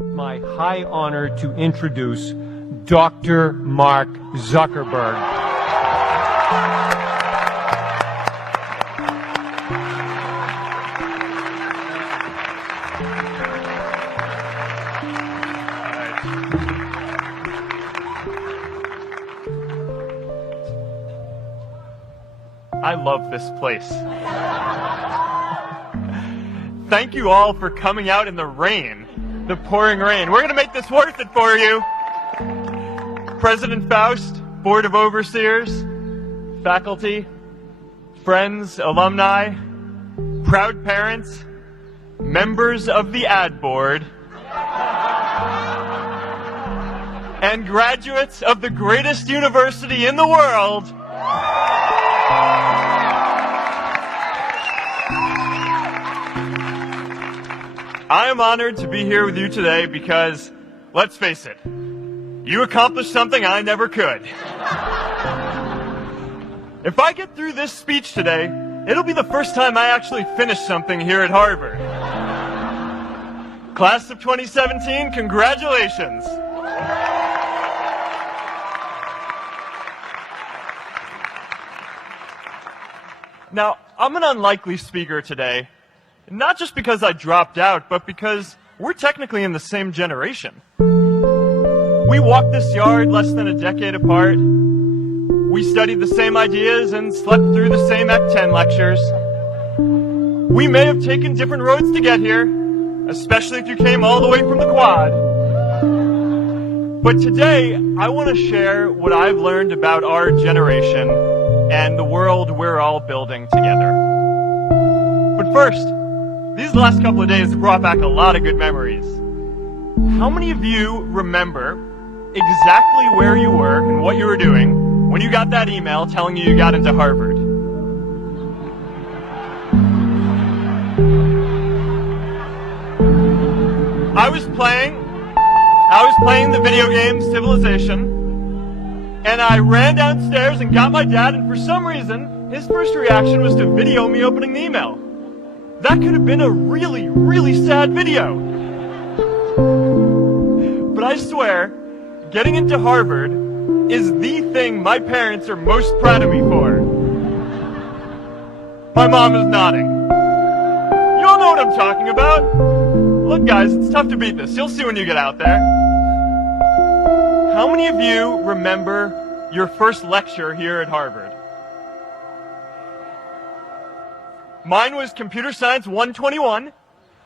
My high honor to introduce Dr. Mark Zuckerberg. I love this place. Thank you all for coming out in the rain, the pouring rain. We're going to make this worth it for you. President Faust, Board of Overseers, faculty, friends, alumni, proud parents, members of the ad board, and graduates of the greatest university in the world. I am honored to be here with you today because, let's face it, you accomplished something I never could. If I get through this speech today, it'll be the first time I actually finish something here at Harvard. Class of 2017, congratulations. Now, I'm an unlikely speaker today. Not just because I dropped out, but because we're technically in the same generation. We walked this yard less than a decade apart. We studied the same ideas and slept through the same Act 10 lectures. We may have taken different roads to get here, especially if you came all the way from the quad. But today, I want to share what I've learned about our generation and the world we're all building together. But first, these last couple of days have brought back a lot of good memories. How many of you remember exactly where you were and what you were doing when you got that email telling you got into Harvard? I was playing the video game Civilization, and I ran downstairs and got my dad, and for some reason, his first reaction was to video me opening the email. That could have been a really, really sad video. But I swear, getting into Harvard is the thing my parents are most proud of me for. My mom is nodding. You all know what I'm talking about. Look, guys, it's tough to beat this. You'll see when you get out there. How many of you remember your first lecture here at Harvard? Mine was Computer Science 121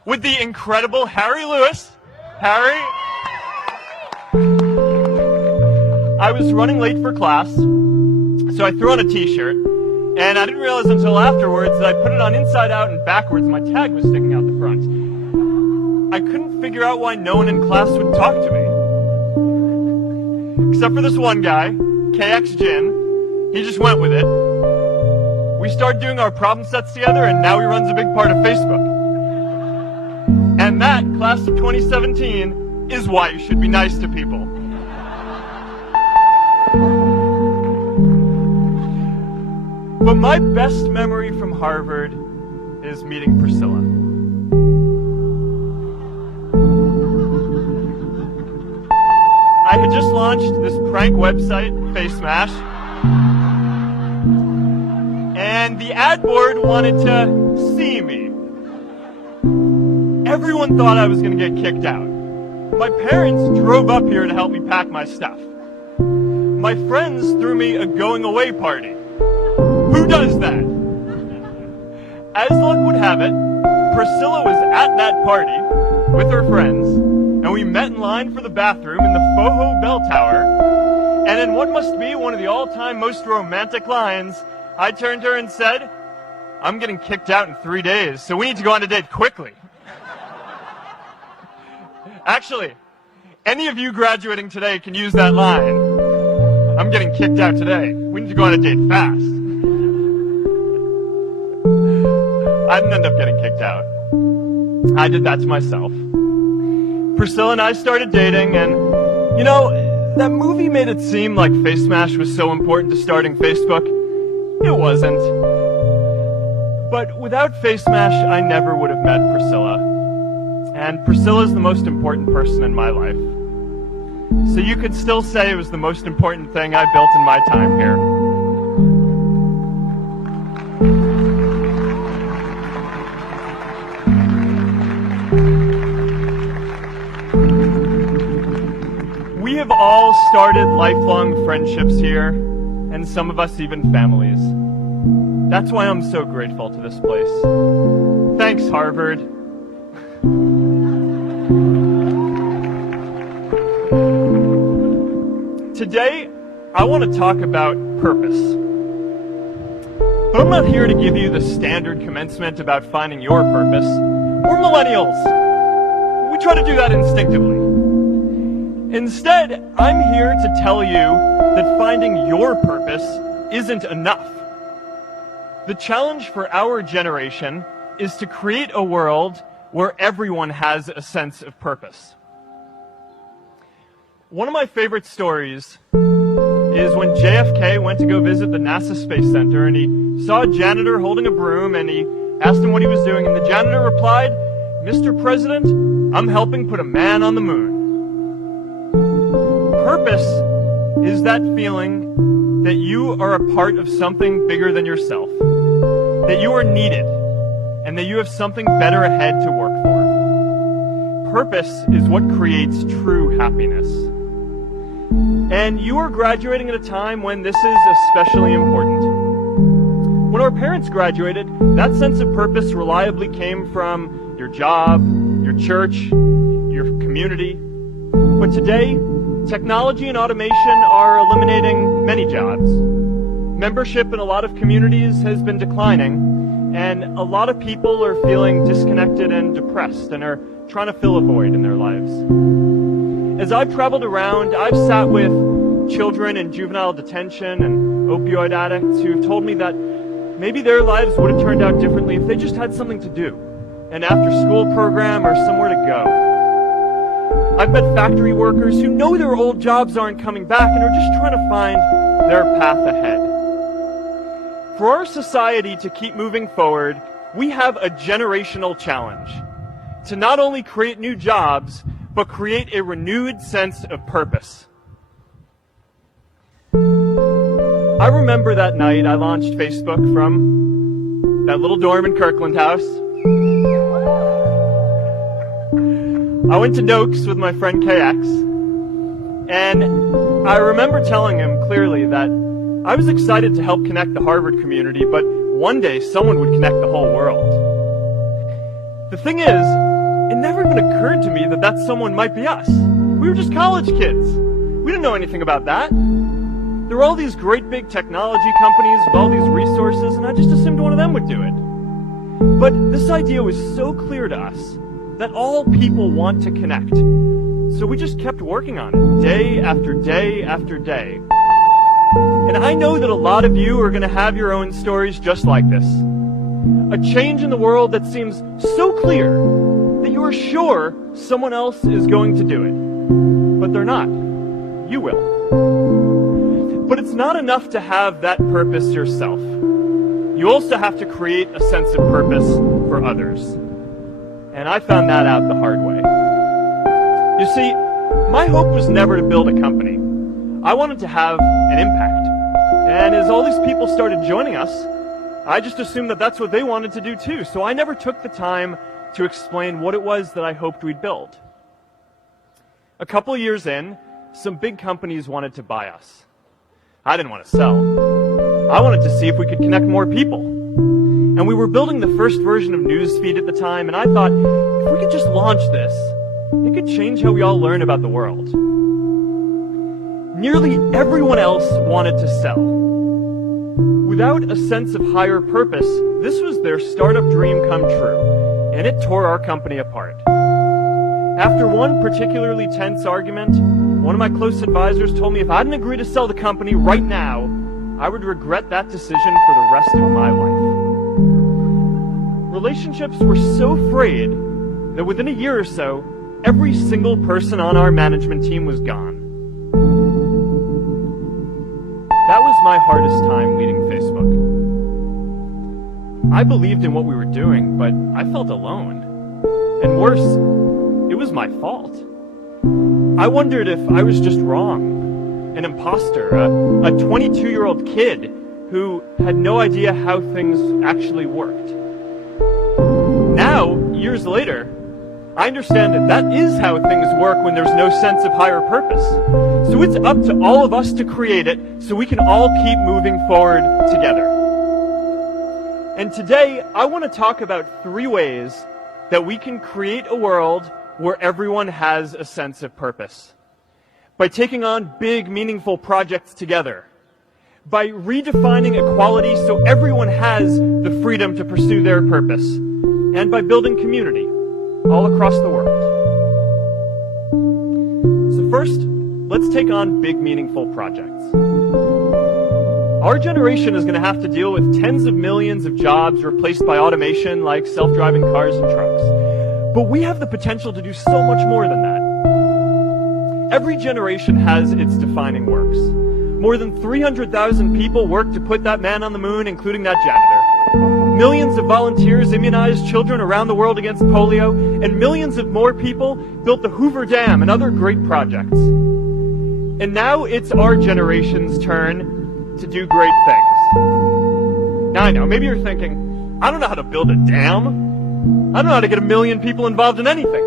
with the incredible Harry Lewis. Harry. I was running late for class, so I threw on a t-shirt, and I didn't realize until afterwards that I put it on inside out and backwards, and my tag was sticking out the front. I couldn't figure out why no one in class would talk to me. Except for this one guy, KX Jin. He just went with it. We started doing our problem sets together, and now he runs a big part of Facebook. And that, class of 2017, is why you should be nice to people. But my best memory from Harvard is meeting Priscilla. I had just launched this prank website, Face Smash, and the ad board wanted to see me. Everyone thought I was going to get kicked out. My parents drove up here to help me pack my stuff. My friends threw me a going away party. Who does that? As luck would have it, Priscilla was at that party with her friends, and we met in line for the bathroom in the Foho Bell Tower, and in what must be one of the all-time most romantic lines, I turned to her and said, "I'm getting kicked out in 3 days, so we need to go on a date quickly." Actually, any of you graduating today can use that line. "I'm getting kicked out today. We need to go on a date fast." I didn't end up getting kicked out. I did that to myself. Priscilla and I started dating, and, you know, that movie made it seem like Face Smash was so important to starting Facebook. It wasn't. But without Face Smash, I never would have met Priscilla. and Priscilla's the most important person in my life. So you could still say it was the most important thing I built in my time here. We have all started lifelong friendships here, and some of us even families. That's why I'm so grateful to this place. Thanks, Harvard. Today, I want to talk about purpose. But I'm not here to give you the standard commencement about finding your purpose. We're millennials. We try to do that instinctively. Instead, I'm here to tell you that finding your purpose isn't enough. The challenge for our generation is to create a world where everyone has a sense of purpose. One of my favorite stories is when JFK went to go visit the NASA Space Center, and he saw a janitor holding a broom, and he asked him what he was doing, and the janitor replied, "Mr. President, I'm helping put a man on the moon." Purpose is that feeling that you are a part of something bigger than yourself, that you are needed, and that you have something better ahead to work for. Purpose is what creates true happiness. And you are graduating at a time when this is especially important. When our parents graduated, that sense of purpose reliably came from your job, your church, your community. But today, technology and automation are eliminating many jobs. Membership in a lot of communities has been declining, and a lot of people are feeling disconnected and depressed and are trying to fill a void in their lives. As I've traveled around, I've sat with children in juvenile detention and opioid addicts who've told me that maybe their lives would have turned out differently if they just had something to do, an after-school program or somewhere to go. I've met factory workers who know their old jobs aren't coming back and are just trying to find their path ahead. For our society to keep moving forward, we have a generational challenge to not only create new jobs, but create a renewed sense of purpose. I remember that night I launched Facebook from that little dorm in Kirkland House. I went to Noakes with my friend KX, and I remember telling him clearly that I was excited to help connect the Harvard community, but one day someone would connect the whole world. The thing is, it never even occurred to me that that someone might be us. We were just college kids. We didn't know anything about that. There were all these great big technology companies with all these resources, and I just assumed one of them would do it. But this idea was so clear to us that all people want to connect. So we just kept working on it, day after day after day. And I know that a lot of you are going to have your own stories just like this. A change in the world that seems so clear that you are sure someone else is going to do it. But they're not. You will. But it's not enough to have that purpose yourself. You also have to create a sense of purpose for others. And I found that out the hard way. You see, my hope was never to build a company. I wanted to have an impact. And as all these people started joining us, I just assumed that that's what they wanted to do too. So I never took the time to explain what it was that I hoped we'd build. A couple of years in, some big companies wanted to buy us. I didn't want to sell. I wanted to see if we could connect more people. And we were building the first version of Newsfeed at the time, and I thought, if we could just launch this, it could change how we all learn about the world. Nearly everyone else wanted to sell. Without a sense of higher purpose, this was their startup dream come true, and it tore our company apart. After one particularly tense argument, one of my close advisors told me if I didn't agree to sell the company right now, I would regret that decision for the rest of my life. Relationships were so frayed that within a year or so, every single person on our management team was gone. That was my hardest time leading Facebook. I believed in what we were doing, but I felt alone. And worse, it was my fault. I wondered if I was just wrong, an imposter, a 22-year-old kid who had no idea how things actually worked. Now, years later, I understand that that is how things work when there's no sense of higher purpose. So it's up to all of us to create it so we can all keep moving forward together. And today, I want to talk about 3 ways that we can create a world where everyone has a sense of purpose. By taking on big, meaningful projects together. By redefining equality so everyone has the freedom to pursue their purpose. And by building community all across the world. So first, let's take on big, meaningful projects. Our generation is going to have to deal with tens of millions of jobs replaced by automation like self-driving cars and trucks. But we have the potential to do so much more than that. Every generation has its defining works. More than 300,000 people worked to put that man on the moon, including that janitor. Millions of volunteers immunized children around the world against polio, and millions of more people built the Hoover Dam and other great projects. And now it's our generation's turn to do great things. Now I know, maybe you're thinking, I don't know how to build a dam. I don't know how to get 1 million people involved in anything.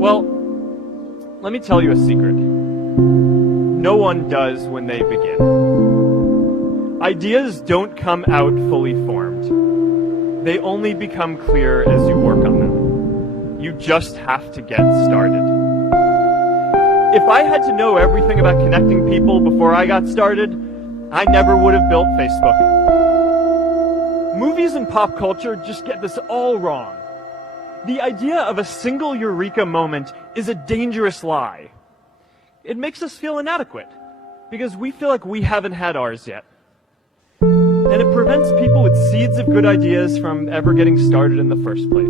Well, let me tell you a secret. No one does when they begin. Ideas don't come out fully formed. They only become clear as you work on them. You just have to get started. If I had to know everything about connecting people before I got started, I never would have built Facebook. Movies and pop culture just get this all wrong. The idea of a single eureka moment is a dangerous lie. It makes us feel inadequate because we feel like we haven't had ours yet. And it prevents people with seeds of good ideas from ever getting started in the first place.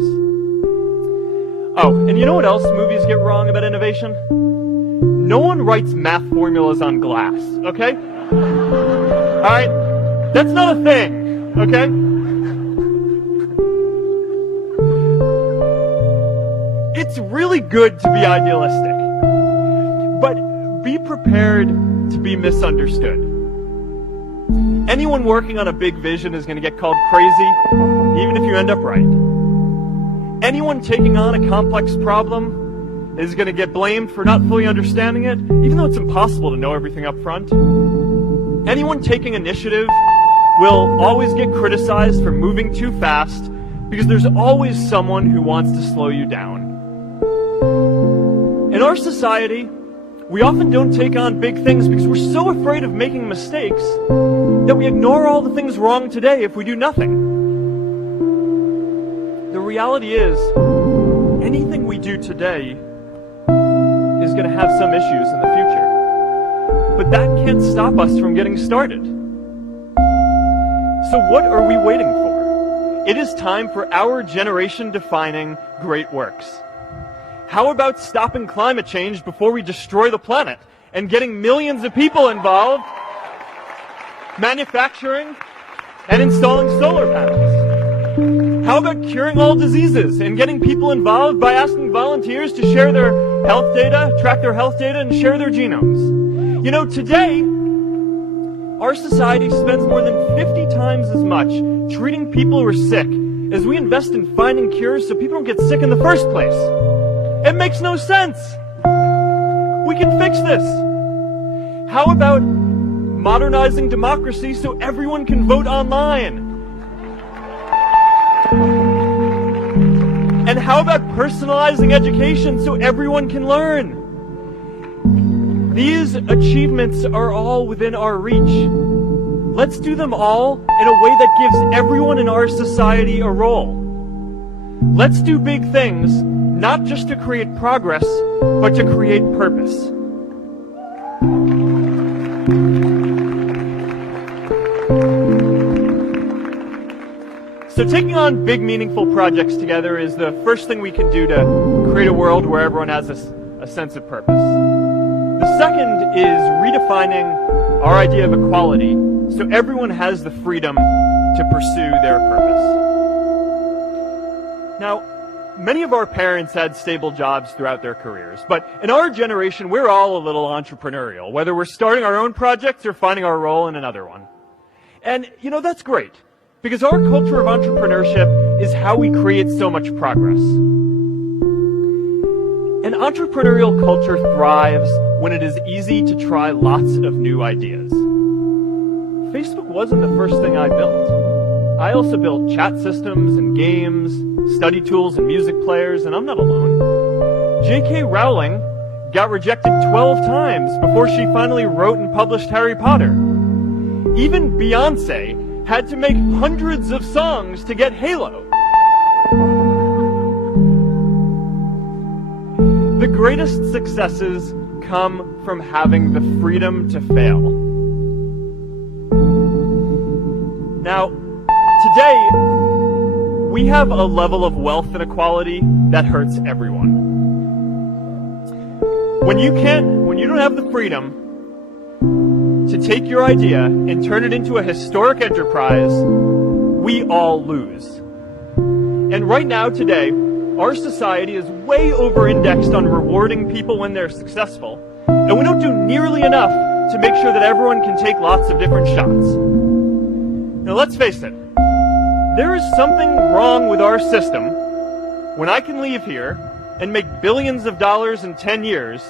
Oh, and you know what else movies get wrong about innovation? No one writes math formulas on glass, okay? Alright? That's not a thing, okay? It's really good to be idealistic, but be prepared to be misunderstood. Anyone working on a big vision is going to get called crazy, even if you end up right. Anyone taking on a complex problem is going to get blamed for not fully understanding it, even though it's impossible to know everything up front. Anyone taking initiative will always get criticized for moving too fast, because there's always someone who wants to slow you down. In our society, we often don't take on big things because we're so afraid of making mistakes that we ignore all the things wrong today if we do nothing. The reality is, anything we do today is going to have some issues in the future. But that can't stop us from getting started. So what are we waiting for? It is time for our generation-defining great works. How about stopping climate change before we destroy the planet and getting millions of people involved, manufacturing and installing solar panels? How about curing all diseases and getting people involved by asking volunteers to share their health data, track their health data, and share their genomes? You know, today, our society spends more than 50 times as much treating people who are sick as we invest in finding cures so people don't get sick in the first place. It makes no sense. We can fix this. How about modernizing democracy so everyone can vote online? And how about personalizing education so everyone can learn? These achievements are all within our reach. Let's do them all in a way that gives everyone in our society a role. Let's do big things, not just to create progress, but to create purpose. So taking on big, meaningful projects together is the first thing we can do to create a world where everyone has a sense of purpose. The second is redefining our idea of equality so everyone has the freedom to pursue their purpose. Now, many of our parents had stable jobs throughout their careers, but in our generation, we're all a little entrepreneurial, whether we're starting our own projects or finding our role in another one. And, that's great, because our culture of entrepreneurship is how we create so much progress. An entrepreneurial culture thrives when it is easy to try lots of new ideas. Facebook wasn't the first thing I built. I also built chat systems and games, study tools and music players, and I'm not alone. J.K. Rowling got rejected 12 times before she finally wrote and published Harry Potter. Even Beyoncé had to make hundreds of songs to get Halo. The greatest successes come from having the freedom to fail. Now, today, we have a level of wealth inequality that hurts everyone. When you don't have the freedom to take your idea and turn it into a historic enterprise, we all lose. And right now, today, our society is way over-indexed on rewarding people when they're successful, and we don't do nearly enough to make sure that everyone can take lots of different shots. Now, let's face it. There is something wrong with our system when I can leave here and make billions of dollars in 10 years,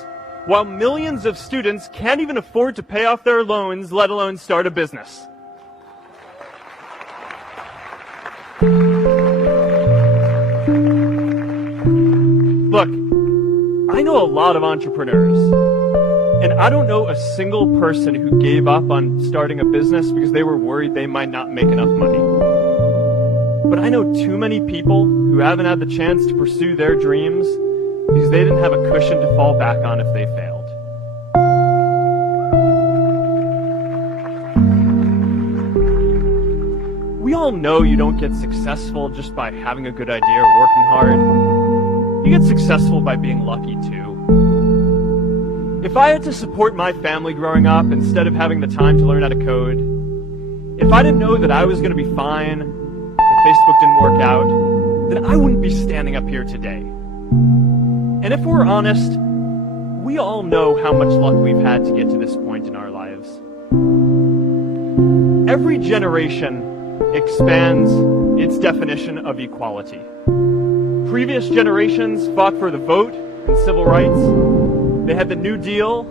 while millions of students can't even afford to pay off their loans, let alone start a business. Look, I know a lot of entrepreneurs, and I don't know a single person who gave up on starting a business because they were worried they might not make enough money. But I know too many people who haven't had the chance to pursue their dreams because they didn't have a cushion to fall back on if they failed. We all know you don't get successful just by having a good idea or working hard. You get successful by being lucky too. If I had to support my family growing up instead of having the time to learn how to code, if I didn't know that I was going to be fine if Facebook didn't work out, then I wouldn't be standing up here today. And if we're honest, we all know how much luck we've had to get to this point in our lives. Every generation expands its definition of equality. Previous generations fought for the vote and civil rights. They had the New Deal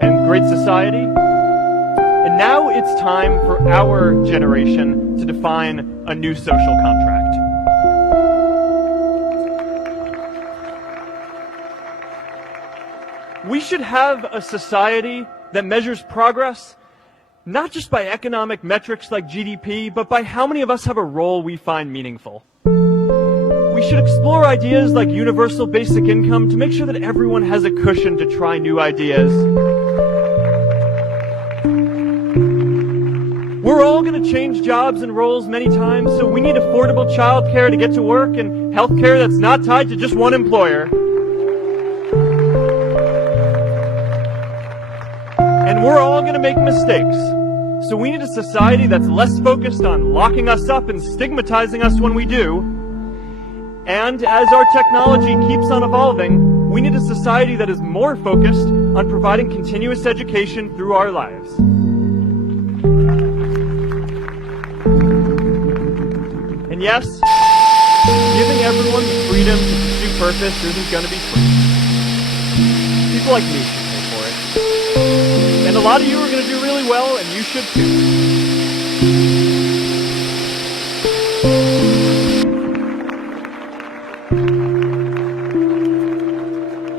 and Great Society. And now it's time for our generation to define a new social contract. We should have a society that measures progress not just by economic metrics like GDP, but by how many of us have a role we find meaningful. We should explore ideas like universal basic income to make sure that everyone has a cushion to try new ideas. We're all going to change jobs and roles many times, so we need affordable childcare to get to work and healthcare that's not tied to just one employer. And we're all going to make mistakes. So we need a society that's less focused on locking us up and stigmatizing us when we do. And as our technology keeps on evolving, we need a society that is more focused on providing continuous education through our lives. And yes, giving everyone the freedom to pursue purpose isn't going to be free. People like me should pay for it. And a lot of you are going to do really well, and you should too.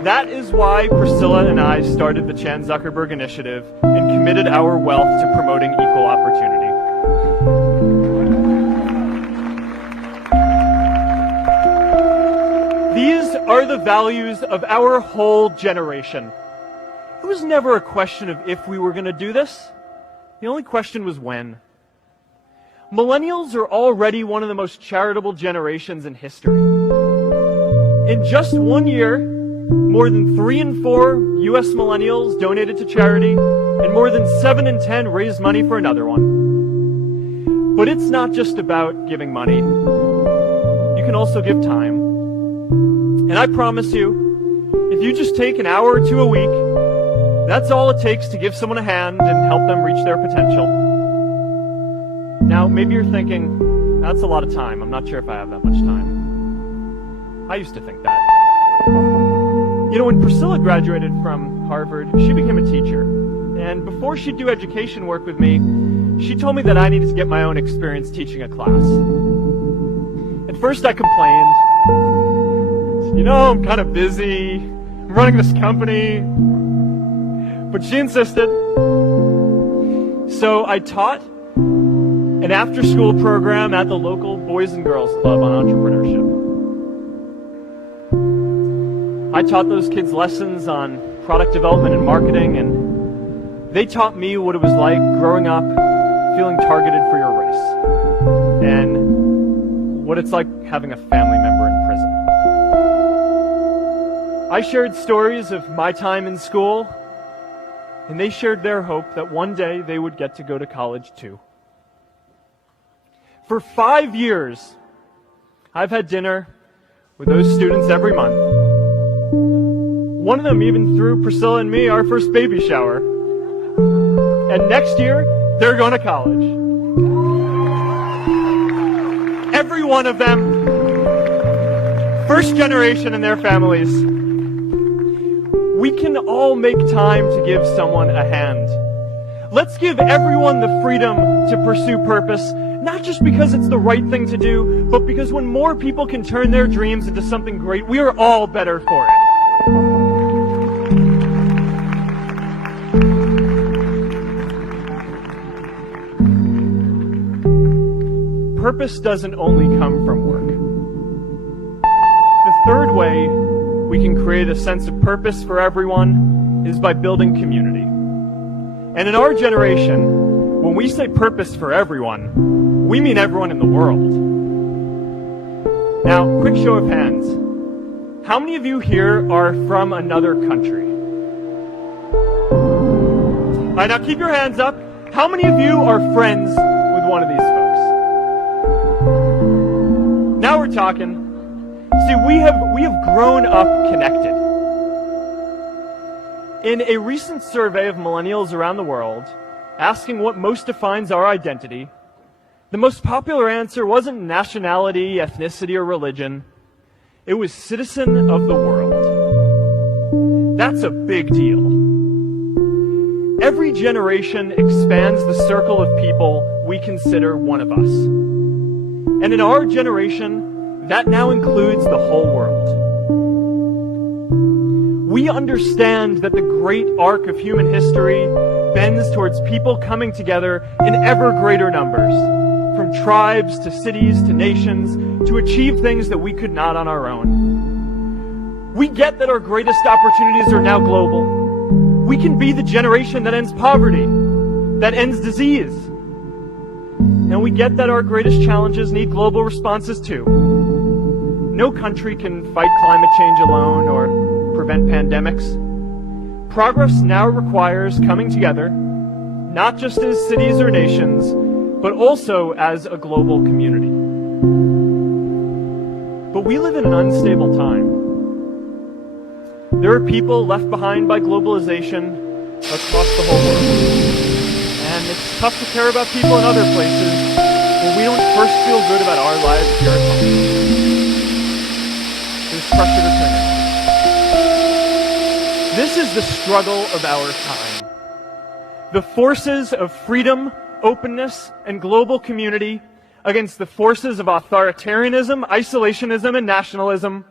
That is why Priscilla and I started the ZUKERBERG initiative and committed our wealth to promoting equal opportunity. These are the values of our whole generation. It was never a question of if we were going to do this. The only question was when. Millennials are already one of the most charitable generations in history. In just 1 year, more than 3 in 4 U.S. millennials donated to charity, and more than 7 in 10 raised money for another one. But it's not just about giving money. You can also give time. And I promise you, if you just take an hour or two a week, that's all it takes to give someone a hand and help them reach their potential. Now, maybe you're thinking, that's a lot of time. I'm not sure if I have that much time. I used to think that. You know, when Priscilla graduated from Harvard, she became a teacher. And before she'd do education work with me, she told me that I needed to get my own experience teaching a class. At first I complained. You know, I'm kind of busy. I'm running this company. But she insisted. So I taught an after-school program at the local Boys and Girls Club on entrepreneurship. I taught those kids lessons on product development and marketing, and they taught me what it was like growing up feeling targeted for your race, and what it's like having a family member in prison. I shared stories of my time in school, and they shared their hope that one day they would get to go to college too. For 5 years, I've had dinner with those students every month. One of them even threw Priscilla and me our first baby shower. And next year, they're going to college. Every one of them, first generation in their families. We can all make time to give someone a hand. Let's give everyone the freedom to pursue purpose, not just because it's the right thing to do, but because when more people can turn their dreams into something great, we are all better for it. Purpose doesn't only come from work. The third way we can create a sense of purpose for everyone is by building community. And in our generation, when we say purpose for everyone, we mean everyone in the world. Now, quick show of hands. How many of you here are from another country? All right, now keep your hands up. How many of you are friends with one of these folks? Now we're talking. See, we have grown up connected. In a recent survey of millennials around the world, asking what most defines our identity, the most popular answer wasn't nationality, ethnicity, or religion. It was citizen of the world. That's a big deal. Every generation expands the circle of people we consider one of us. And in our generation, that now includes the whole world. We understand that the great arc of human history bends towards people coming together in ever greater numbers, from tribes to cities to nations, to achieve things that we could not on our own. We get that our greatest opportunities are now global. We can be the generation that ends poverty, that ends disease. And we get that our greatest challenges need global responses too. No country can fight climate change alone or prevent pandemics. Progress now requires coming together, not just as cities or nations, but also as a global community. But we live in an unstable time. There are people left behind by globalization across the whole world. And it's tough to care about people in other places when we don't first feel good about our lives here at home. There's pressure to turn it. This is the struggle of our time. The forces of freedom, openness, and global community against the forces of authoritarianism, isolationism, and nationalism.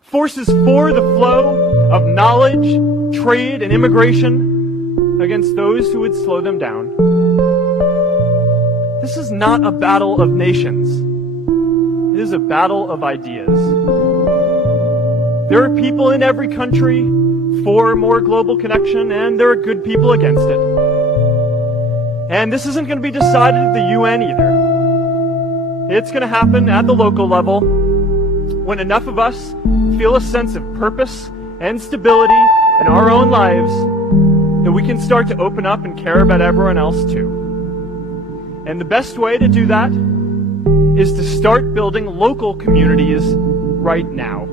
Forces for the flow of knowledge, trade, and immigration against those who would slow them down. This is not a battle of nations. It is a battle of ideas. There are people in every country for more global connection, and there are good people against it. And this isn't going to be decided at the UN either. It's going to happen at the local level when enough of us feel a sense of purpose and stability in our own lives that we can start to open up and care about everyone else too. And the best way to do that is to start building local communities right now.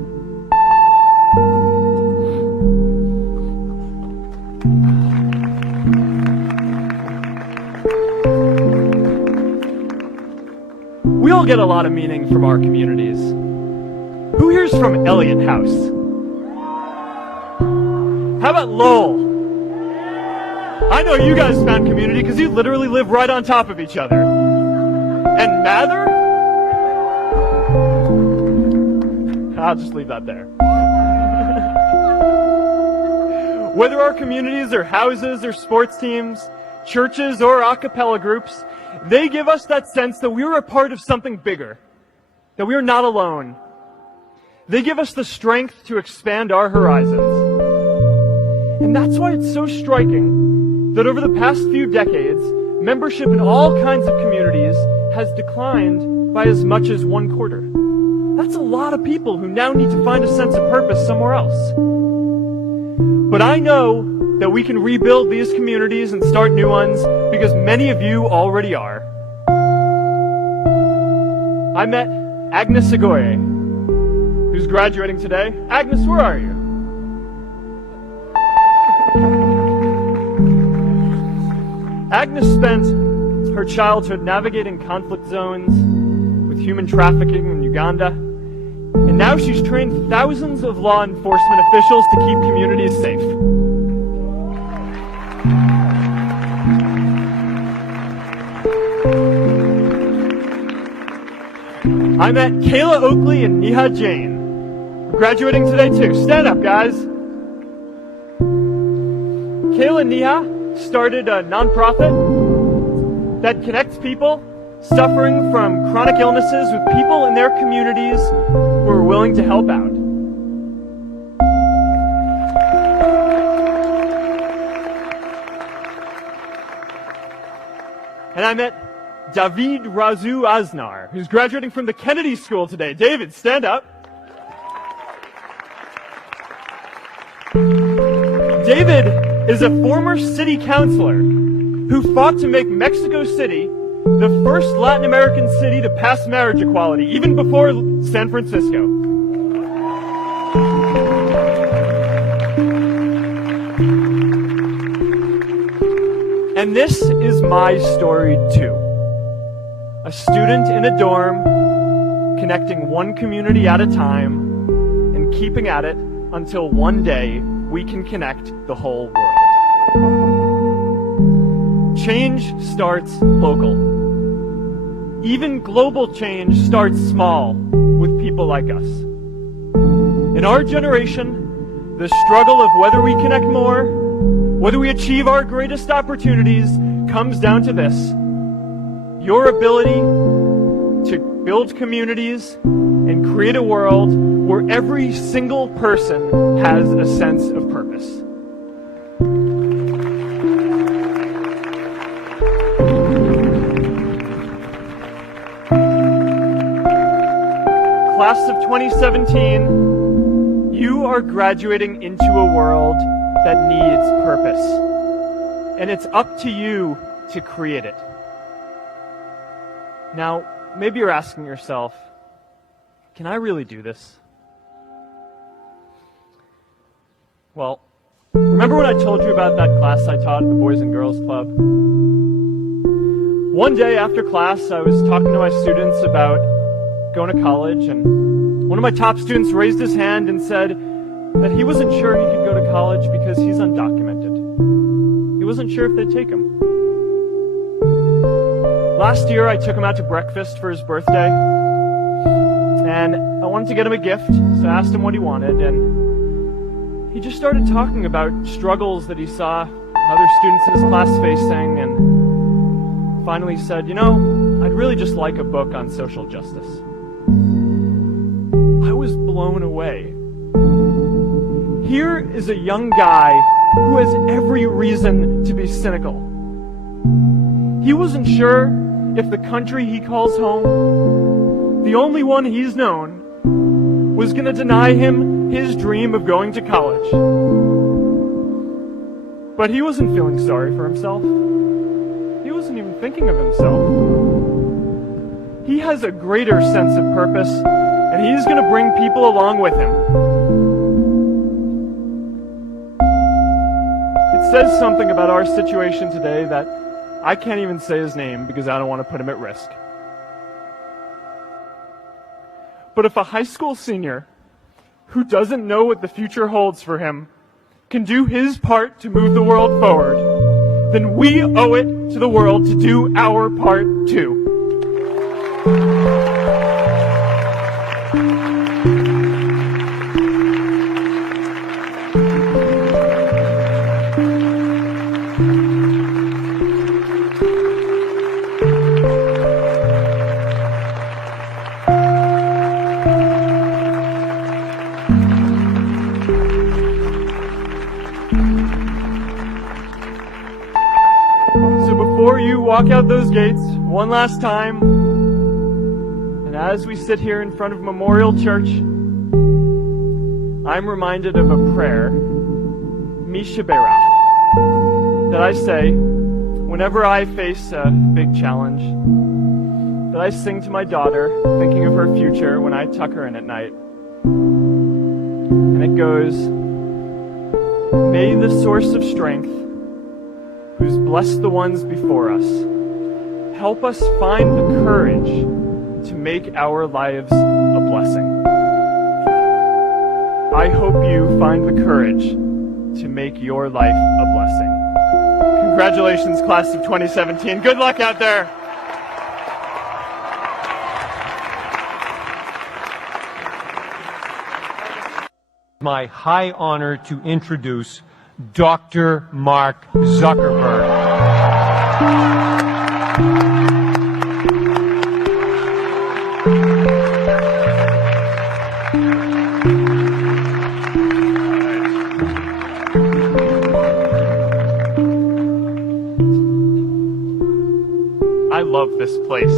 all get a lot of meaning from our communities. Who here's from Elliott House? How about Lowell? I know you guys found community because you literally live right on top of each other. And Mather? I'll just leave that there. Whether our communities are houses or sports teams, churches or a cappella groups, they give us that sense that we are a part of something bigger, that we are not alone. They give us the strength to expand our horizons. And that's why it's so striking that over the past few decades, membership in all kinds of communities has declined by as much as 1/4. That's a lot of people who now need to find a sense of purpose somewhere else. But I know that we can rebuild these communities and start new ones because many of you already are. I met Agnes Segoye, who's graduating today. Agnes, where are you? Agnes spent her childhood navigating conflict zones with human trafficking in Uganda, and now she's trained thousands of law enforcement officials to keep communities safe. I met Kayla Oakley and Neha Jain, who are graduating today too. Stand up, guys. Kayla and Neha started a nonprofit that connects people suffering from chronic illnesses with people in their communities who are willing to help out. And I met David Razu Aznar, who's graduating from the Kennedy School today. David, stand up. David is a former city councilor who fought to make Mexico City the first Latin American city to pass marriage equality, even before San Francisco. And this is my story too. A student in a dorm, connecting one community at a time, and keeping at it until one day we can connect the whole world. Change starts local. Even global change starts small with people like us. In our generation, the struggle of whether we connect more, whether we achieve our greatest opportunities, comes down to this: your ability to build communities and create a world where every single person has a sense of purpose. Class of 2017, you are graduating into a world that needs purpose. And it's up to you to create it. Now, maybe you're asking yourself, can I really do this? Well, remember when I told you about that class I taught at the Boys and Girls Club? One day after class, I was talking to my students about going to college, and one of my top students raised his hand and said that he wasn't sure he could go to college because he's undocumented. He wasn't sure if they'd take him. Last year, I took him out to breakfast for his birthday, and I wanted to get him a gift, so I asked him what he wanted, and he just started talking about struggles that he saw other students in his class facing, and finally said, you know, I'd really just like a book on social justice. I was blown away. Here is a young guy who has every reason to be cynical. He wasn't sure if the country he calls home, the only one he's known, was going to deny him his dream of going to college. But he wasn't feeling sorry for himself. He wasn't even thinking of himself. He has a greater sense of purpose, and he's going to bring people along with him. It says something about our situation today that I can't even say his name because I don't want to put him at risk. But if a high school senior who doesn't know what the future holds for him can do his part to move the world forward, then we owe it to the world to do our part too. Before you walk out those gates one last time, and as we sit here in front of Memorial Church, I'm reminded of a prayer, Misha Berach, that I say whenever I face a big challenge, that I sing to my daughter, thinking of her future when I tuck her in at night. And it goes, "May the source of strength, who's blessed the ones before us, help us find the courage to make our lives a blessing." I hope you find the courage to make your life a blessing. Congratulations, class of 2017. Good luck out there. My high honor to introduce Dr. Mark Zuckerberg. I love this place.